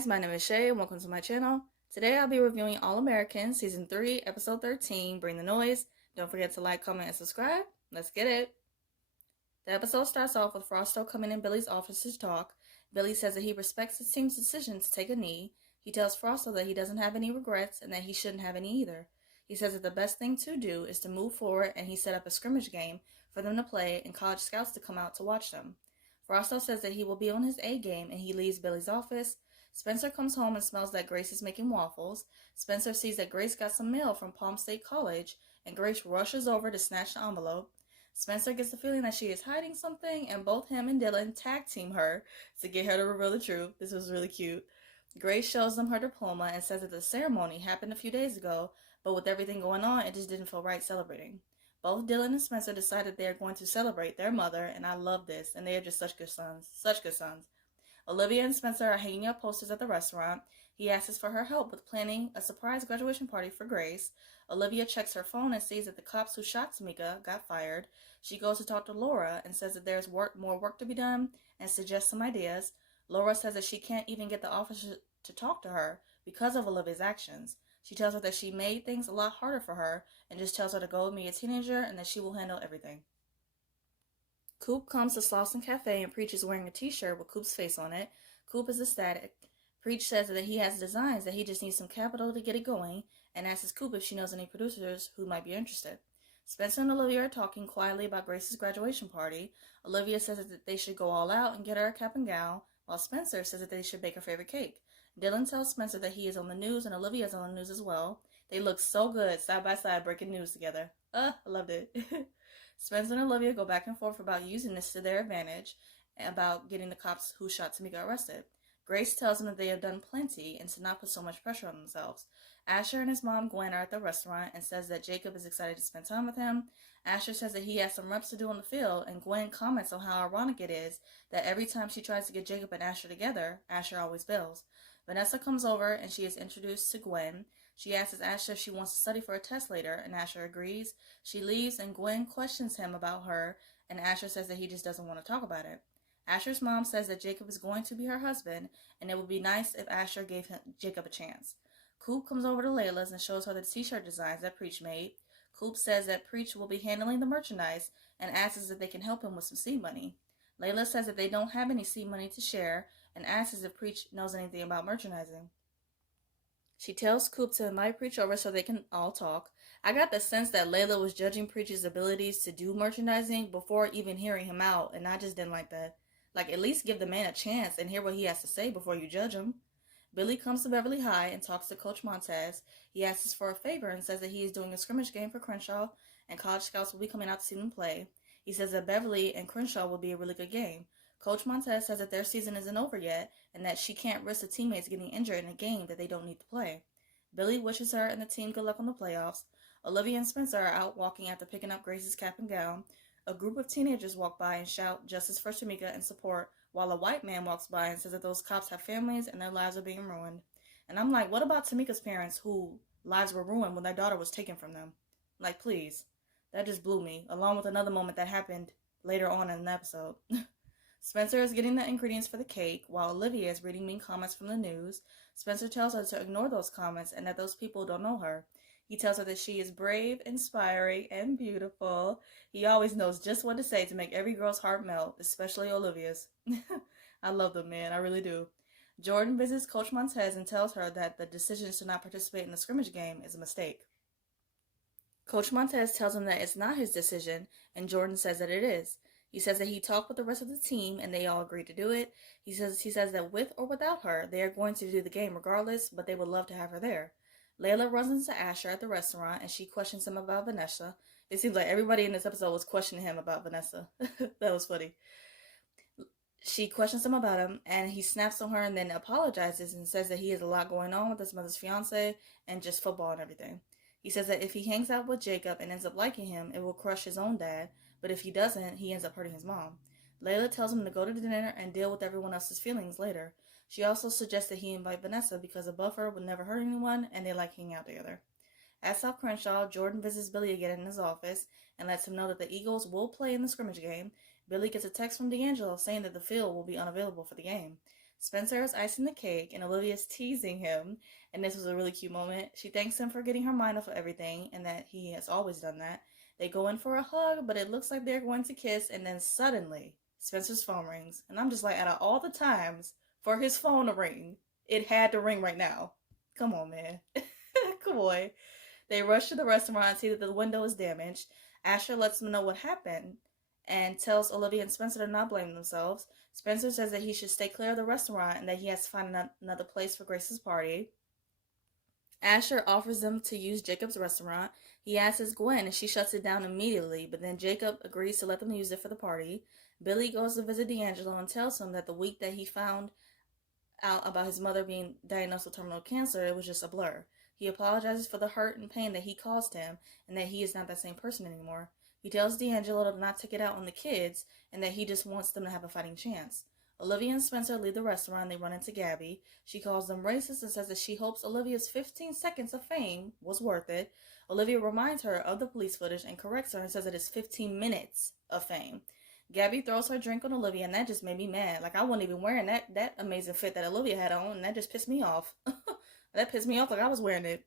guys, my name is Shay and welcome to my channel. Today I'll be reviewing All American Season 3, Episode 13, Bring the Noise. Don't forget to like, comment, and subscribe. Let's get it. The episode starts off with Frosto coming in Billy's office to talk. Billy says that he respects his team's decision to take a knee. He tells Frosto that he doesn't have any regrets and that he shouldn't have any either. He says that the best thing to do is to move forward, and he set up a scrimmage game for them to play and college scouts to come out to watch them. Frosto says that he will be on his A game and he leaves Billy's office. Spencer comes home and smells that Grace is making waffles. Spencer sees that Grace got some mail from Palm State College, and Grace rushes over to snatch the envelope. Spencer gets the feeling that she is hiding something, and both him and Dylan tag team her to get her to reveal the truth. This was really cute. Grace shows them her diploma and says that the ceremony happened a few days ago, but with everything going on, it just didn't feel right celebrating. Both Dylan and Spencer decide that they are going to celebrate their mother, and I love this, and they are just such good sons. Such good sons. Olivia and Spencer are hanging up posters at the restaurant. He asks for her help with planning a surprise graduation party for Grace. Olivia checks her phone and sees that the cops who shot Tamika got fired. She goes to talk to Laura and says that there's more work to be done and suggests some ideas. Laura says that she can't even get the officer to talk to her because of Olivia's actions. She tells her that she made things a lot harder for her and just tells her to go and be a teenager and that she will handle everything. Coop comes to Slauson Cafe and Preach is wearing a t-shirt with Coop's face on it. Coop is ecstatic. Preach says that he has designs, that he just needs some capital to get it going, and asks Coop if she knows any producers who might be interested. Spencer and Olivia are talking quietly about Grace's graduation party. Olivia says that they should go all out and get her a cap and gown, while Spencer says that they should bake her favorite cake. Dylan tells Spencer that he is on the news and Olivia is on the news as well. They look so good, side by side, breaking news together. I loved it. Spencer and Olivia go back and forth about using this to their advantage, about getting the cops who shot Tamika arrested. Grace tells them that they have done plenty and to not put so much pressure on themselves. Asher and his mom Gwen are at the restaurant and says that Jacob is excited to spend time with him. Asher says that he has some reps to do on the field, and Gwen comments on how ironic it is that every time she tries to get Jacob and Asher together, Asher always fails. Vanessa comes over and she is introduced to Gwen. She asks Asher if she wants to study for a test later, and Asher agrees. She leaves, and Gwen questions him about her, and Asher says that he just doesn't want to talk about it. Asher's mom says that Jacob is going to be her husband, and it would be nice if Asher gave Jacob a chance. Coop comes over to Layla's and shows her the t-shirt designs that Preach made. Coop says that Preach will be handling the merchandise and asks if they can help him with some seed money. Layla says that they don't have any seed money to share and asks if Preach knows anything about merchandising. She tells Coop to invite Preach over so they can all talk. I got the sense that Layla was judging Preach's abilities to do merchandising before even hearing him out, and I just didn't like that. Like, at least give the man a chance and hear what he has to say before you judge him. Billy comes to Beverly High and talks to Coach Montez. He asks for a favor and says that he is doing a scrimmage game for Crenshaw, and college scouts will be coming out to see them play. He says that Beverly and Crenshaw will be a really good game. Coach Montez says that their season isn't over yet and that she can't risk the teammates getting injured in a game that they don't need to play. Billy wishes her and the team good luck on the playoffs. Olivia and Spencer are out walking after picking up Grace's cap and gown. A group of teenagers walk by and shout justice for Tamika and support, while a white man walks by and says that those cops have families and their lives are being ruined. And I'm like, what about Tamika's parents whose lives were ruined when their daughter was taken from them? Like, please. That just blew me, along with another moment that happened later on in the episode. Spencer is getting the ingredients for the cake, while Olivia is reading mean comments from the news. Spencer tells her to ignore those comments and that those people don't know her. He tells her that she is brave, inspiring, and beautiful. He always knows just what to say to make every girl's heart melt, especially Olivia's. I love them, man. I really do. Jordan visits Coach Montez and tells her that the decision to not participate in the scrimmage game is a mistake. Coach Montez tells him that it's not his decision, and Jordan says that it is. He says that he talked with the rest of the team and they all agreed to do it. He says that with or without her, they are going to do the game regardless, but they would love to have her there. Layla runs into Asher at the restaurant and she questions him about Vanessa. It seems like everybody in this episode was questioning him about Vanessa. That was funny. She questions him about him and he snaps on her and then apologizes and says that he has a lot going on with his mother's fiance and just football and everything. He says that if he hangs out with Jacob and ends up liking him, it will crush his own dad. But if he doesn't, he ends up hurting his mom. Layla tells him to go to the dinner and deal with everyone else's feelings later. She also suggests that he invite Vanessa because a buffer would never hurt anyone and they like hanging out together. At South Crenshaw, Jordan visits Billy again in his office and lets him know that the Eagles will play in the scrimmage game. Billy gets a text from D'Angelo saying that the field will be unavailable for the game. Spencer is icing the cake and Olivia's teasing him, and this was a really cute moment. She thanks him for getting her mind off of everything and that he has always done that. They go in for a hug, but it looks like they're going to kiss, and then suddenly Spencer's phone rings. And I'm just like, out of all the times for his phone to ring, it had to ring right now. Come on, man. Come on. They rush to the restaurant and see that the window is damaged. Asher lets them know what happened and tells Olivia and Spencer to not blame themselves. Spencer says that he should stay clear of the restaurant and that he has to find another place for Grace's party. Asher offers them to use Jacob's restaurant. He asks Gwen and she shuts it down immediately, but then Jacob agrees to let them use it for the party. Billy goes to visit D'Angelo and tells him that the week that he found out about his mother being diagnosed with terminal cancer, it was just a blur. He apologizes for the hurt and pain that he caused him and that he is not that same person anymore. He tells D'Angelo to not take it out on the kids and that he just wants them to have a fighting chance. Olivia and Spencer leave the restaurant and they run into Gabby. She calls them racist and says that she hopes Olivia's 15 seconds of fame was worth it. Olivia reminds her of the police footage and corrects her and says that it's 15 minutes of fame. Gabby throws her drink on Olivia and that just made me mad. Like, I wasn't even wearing that amazing fit that Olivia had on, and that just pissed me off. That pissed me off like I was wearing it.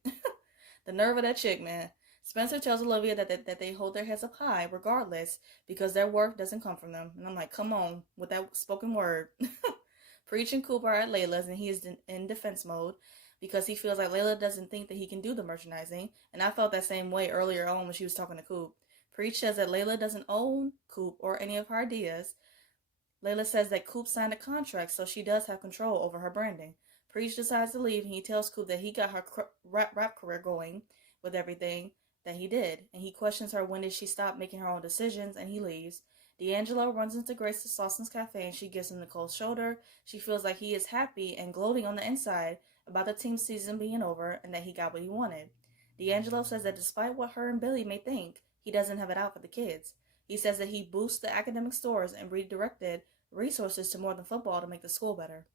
The nerve of that chick, man. Spencer tells Olivia that they hold their heads up high regardless because their worth doesn't come from them. And I'm like, come on with that spoken word. Preach and Cooper are at Layla's and he is in defense mode because he feels like Layla doesn't think that he can do the merchandising. And I felt that same way earlier on when she was talking to Coop. Preach says that Layla doesn't own Coop or any of her ideas. Layla says that Coop signed a contract, so she does have control over her branding. Preach decides to leave, and he tells Coop that he got her rap career going with everything that he did. And he questions her when did she stop making her own decisions, and he leaves. D'Angelo runs into Grace to Slausson's Cafe, and she gives him the cold shoulder. She feels like he is happy and gloating on the inside about the team season being over and that he got what he wanted. D'Angelo says that despite what her and Billy may think, he doesn't have it out for the kids. He says that he boosts the academic scores and redirected resources to more than football to make the school better.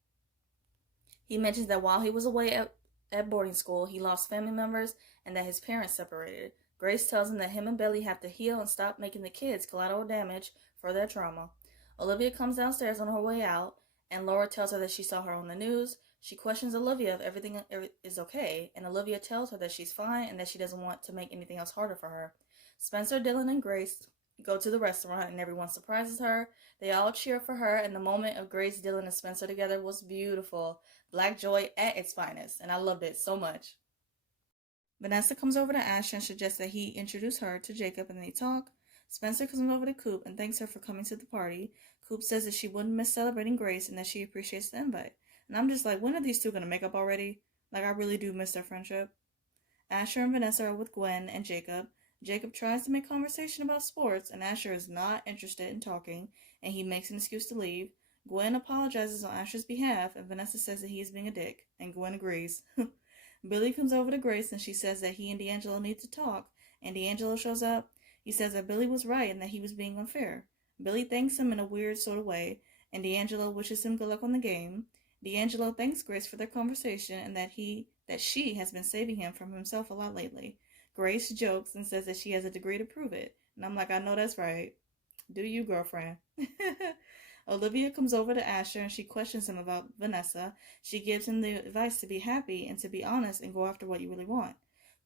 He mentions that while he was away at boarding school, he lost family members and that his parents separated. Grace tells him that him and Billy have to heal and stop making the kids collateral damage for their trauma. Olivia comes downstairs on her way out, and Laura tells her that she saw her on the news. She questions Olivia if everything is okay, and Olivia tells her that she's fine and that she doesn't want to make anything else harder for her. Spencer, Dylan, and Grace go to the restaurant and everyone surprises her. They all cheer for her, and the moment of Grace, Dylan, and Spencer together was beautiful. Black joy at its finest, and I loved it so much. Vanessa comes over to Asher and suggests that he introduce her to Jacob and they talk. Spencer comes over to Coop and thanks her for coming to the party. Coop says that she wouldn't miss celebrating Grace and that she appreciates the invite. And I'm just like, when are these two going to make up already? Like, I really do miss their friendship. Asher and Vanessa are with Gwen and Jacob. Jacob tries to make conversation about sports, and Asher is not interested in talking, and he makes an excuse to leave. Gwen apologizes on Asher's behalf, and Vanessa says that he is being a dick, and Gwen agrees. Billy comes over to Grace, and she says that he and D'Angelo need to talk, and D'Angelo shows up. He says that Billy was right and that he was being unfair. Billy thanks him in a weird sort of way, and D'Angelo wishes him good luck on the game. D'Angelo thanks Grace for their conversation and that she has been saving him from himself a lot lately. Grace jokes and says that she has a degree to prove it. And I'm like, I know that's right. Do you, girlfriend? Olivia comes over to Asher and she questions him about Vanessa. She gives him the advice to be happy and to be honest and go after what you really want.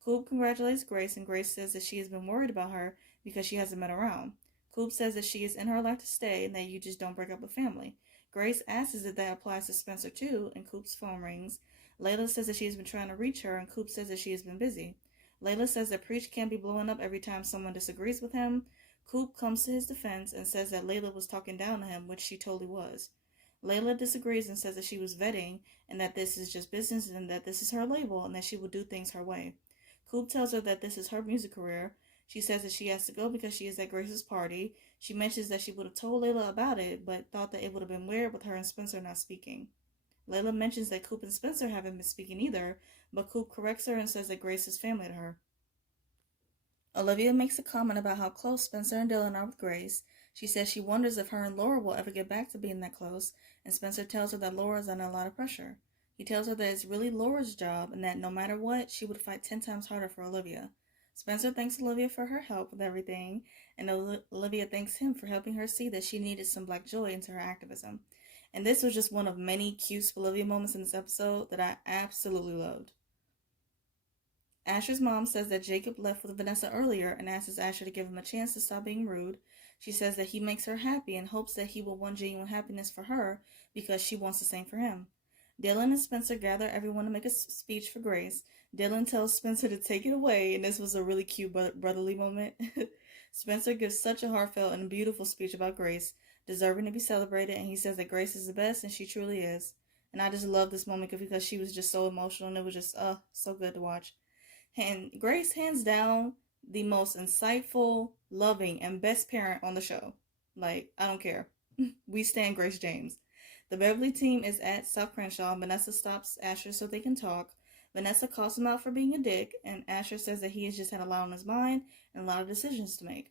Coop congratulates Grace and Grace says that she has been worried about her because she hasn't been around. Coop says that she is in her life to stay and that you just don't break up a family. Grace asks if that applies to Spencer too, and Coop's phone rings. Layla says that she has been trying to reach her and Coop says that she has been busy. Layla says that Preach can't be blowing up every time someone disagrees with him. Coop comes to his defense and says that Layla was talking down to him, which she totally was. Layla disagrees and says that she was vetting and that this is just business and that this is her label and that she will do things her way. Coop tells her that this is her music career. She says that she has to go because she is at Grace's party. She mentions that she would have told Layla about it, but thought that it would have been weird with her and Spencer not speaking. Layla mentions that Coop and Spencer haven't been speaking either, but Coop corrects her and says that Grace is family to her. Olivia makes a comment about how close Spencer and Dylan are with Grace. She says she wonders if her and Laura will ever get back to being that close, and Spencer tells her that Laura is under a lot of pressure. He tells her that it's really Laura's job and that no matter what, she would fight 10 times harder for Olivia. Spencer thanks Olivia for her help with everything, and Olivia thanks him for helping her see that she needed some black joy into her activism. And this was just one of many cute Olivia moments in this episode that I absolutely loved. Asher's mom says that Jacob left with Vanessa earlier and asks Asher to give him a chance to stop being rude. She says that he makes her happy and hopes that he will want genuine happiness for her because she wants the same for him. Dylan and Spencer gather everyone to make a speech for Grace. Dylan tells Spencer to take it away, and this was a really cute brotherly moment. Spencer gives such a heartfelt and beautiful speech about Grace, deserving to be celebrated, and he says that Grace is the best, and she truly is. And I just love this moment because she was just so emotional, and it was just so good to watch. And Grace, hands down, the most insightful, loving, and best parent on the show. Like, I don't care. We stand Grace James. The Beverly team is at South Crenshaw, and Vanessa stops Asher so they can talk. Vanessa calls him out for being a dick, and Asher says that he has just had a lot on his mind and a lot of decisions to make.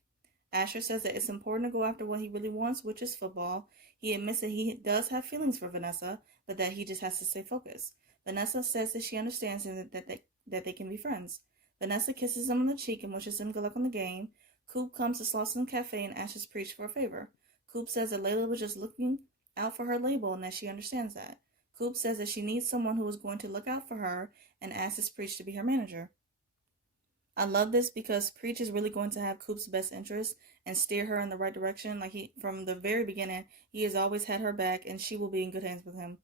Asher says that it's important to go after what he really wants, which is football. He admits that he does have feelings for Vanessa, but that he just has to stay focused. Vanessa says that she understands and that they can be friends. Vanessa kisses him on the cheek and wishes him good luck on the game. Coop comes to Slauson Cafe and asks Preach for a favor. Coop says that Layla was just looking out for her label and that she understands that. Coop says that she needs someone who is going to look out for her and asks Preach to be her manager. I love this because Preach is really going to have Coop's best interest and steer her in the right direction. Like from the very beginning, he has always had her back and she will be in good hands with him.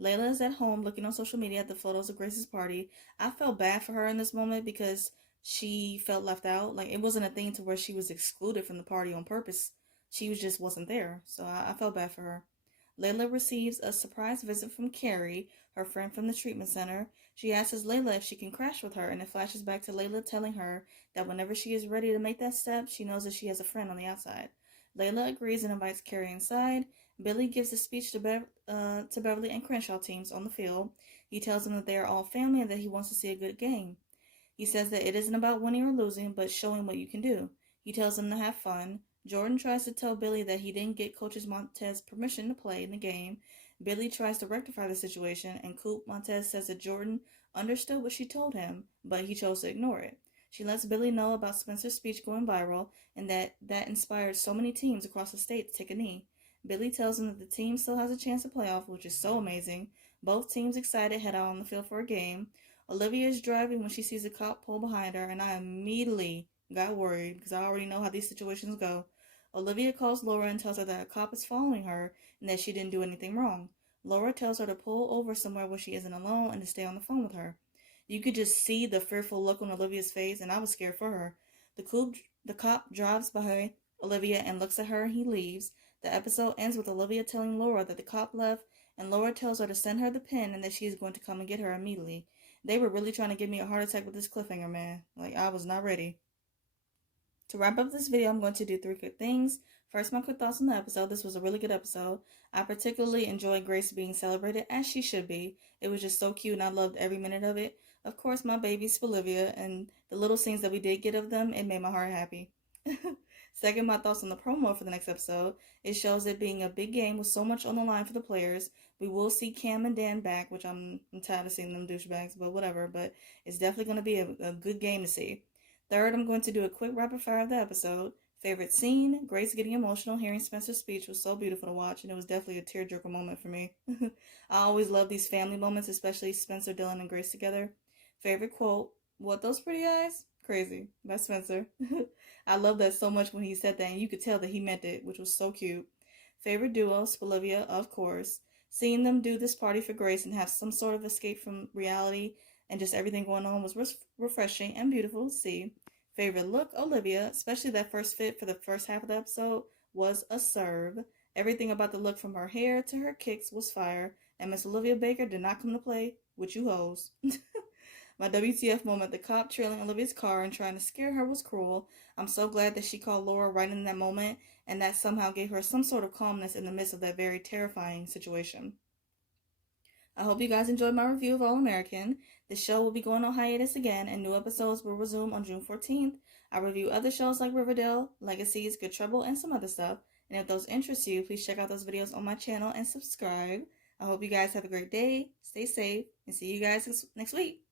Layla is at home looking on social media at the photos of Grace's party. I felt bad for her in this moment because she felt left out. Like, it wasn't a thing to where she was excluded from the party on purpose. She just wasn't there. So I felt bad for her. Layla receives a surprise visit from Carrie, her friend from the treatment center. She asks Layla if she can crash with her, and it flashes back to Layla telling her that whenever she is ready to make that step, she knows that she has a friend on the outside. Layla agrees and invites Carrie inside. Billy gives a speech to Beverly and Crenshaw teams on the field. He tells them that they are all family and that he wants to see a good game. He says that it isn't about winning or losing, but showing what you can do. He tells them to have fun. Jordan tries to tell Billy that he didn't get Coach Montez permission to play in the game. Billy tries to rectify the situation, and Coop Montez says that Jordan understood what she told him, but he chose to ignore it. She lets Billy know about Spencer's speech going viral and that inspired so many teams across the state to take a knee. Billy tells him that the team still has a chance to playoff, which is so amazing. Both teams excited head out on the field for a game. Olivia is driving when she sees a cop pull behind her, and I immediately got worried because I already know how these situations go. Olivia calls Laura and tells her that a cop is following her and that she didn't do anything wrong. Laura tells her to pull over somewhere where she isn't alone and to stay on the phone with her. You could just see the fearful look on Olivia's face, and I was scared for her. The cop drives by Olivia and looks at her, and he leaves. The episode ends with Olivia telling Laura that the cop left, and Laura tells her to send her the pin and that she is going to come and get her immediately. They were really trying to give me a heart attack with this cliffhanger, man. Like, I was not ready. To wrap up this video, I'm going to do 3 quick things. First, my quick thoughts on the episode. This was a really good episode. I particularly enjoyed Grace being celebrated, as she should be. It was just so cute, and I loved every minute of it. Of course, my babies, Olivia, and the little scenes that we did get of them, it made my heart happy. Second, my thoughts on the promo for the next episode. It shows it being a big game with so much on the line for the players. We will see Cam and Dan back, which I'm tired of seeing them douchebags, but whatever. But it's definitely going to be a good game to see. Third, I'm going to do a quick rapid fire of the episode. Favorite scene? Grace getting emotional. Hearing Spencer's speech was so beautiful to watch, and it was definitely a tearjerker moment for me. I always love these family moments, especially Spencer, Dylan, and Grace together. Favorite quote? What, those pretty eyes? Crazy. By Spencer. I love that so much when he said that, and you could tell that he meant it, which was so cute. Favorite duo? Olivia, of course. Seeing them do this party for Grace and have some sort of escape from reality and just everything going on was refreshing and beautiful to see. Favorite look? Olivia, especially that first fit for the first half of the episode, was a serve. Everything about the look from her hair to her kicks was fire, and Miss Olivia Baker did not come to play with you hoes. My WTF moment, the cop trailing Olivia's car and trying to scare her was cruel. I'm so glad that she called Laura right in that moment, and that somehow gave her some sort of calmness in the midst of that very terrifying situation. I hope you guys enjoyed my review of All American. The show will be going on hiatus again, and new episodes will resume on June 14th. I review other shows like Riverdale, Legacies, Good Trouble, and some other stuff. And if those interest you, please check out those videos on my channel and subscribe. I hope you guys have a great day, stay safe, and see you guys next week.